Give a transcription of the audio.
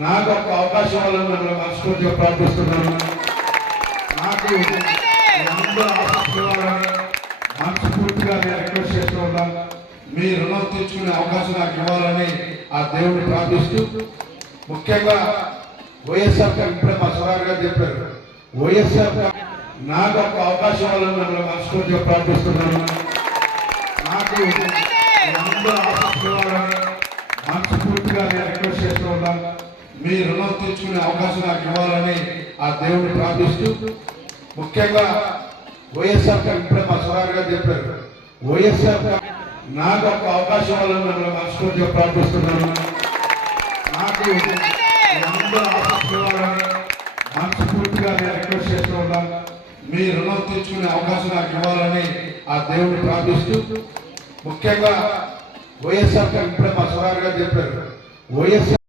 నాకు ఒక అవకాశం ఇవ్వాలని మిమ్మల్ని మనస్ఫూర్తిగా ప్రార్థిస్తున్నాను. నాకు మనస్ఫూర్తిగా నేను రిక్వెస్ట్ చేస్తూ ఉన్నాను. మీ రుణం తీర్చుకునే అవకాశం నాకు ఇవ్వాలని ఆ దేవుడిని ప్రార్థిస్తూ ముఖ్యంగా వైఎస్ఆర్ గారు ఇప్పుడే మా సవార్ గారు చెప్పారు. వైఎస్ఆర్ నాకు ఒక అవకాశం ఇవ్వాలని మిమ్మల్ని మనస్ఫూర్తిగా ప్రార్థిస్తున్నాను. నాకు మనస్ఫూర్తిగా నేను రిక్వెస్ట్ చేస్తూ ఉన్నాను. మీ రుణం తీర్చుకునే అవకాశం నాకు ఇవ్వాలని ఆ దేవుడిని ప్రార్థిస్తూ ముఖ్యంగా వైఎస్ఆర్ గారు ఇప్పుడే మా సవార్ గారు చెప్పారు. వైఎస్ఆర్ నాకు ఒక అవకాశం వల్ల మనస్ఫూర్తిగా ప్రార్థిస్తున్నాను. నాకు అందరూ మనస్ఫూర్తిగా నేను రిక్వెస్ట్ చేస్తూ ఉన్నాను మీ రుణం తీర్చుకునే అవకాశం నాకు ఇవ్వాలని ఆ దేవుడిని ప్రార్థిస్తూ ముఖ్యంగా వైఎస్ఆర్ గారు ఇప్పుడే మా సవార్ గారు చెప్పారు. వైఎస్ఆర్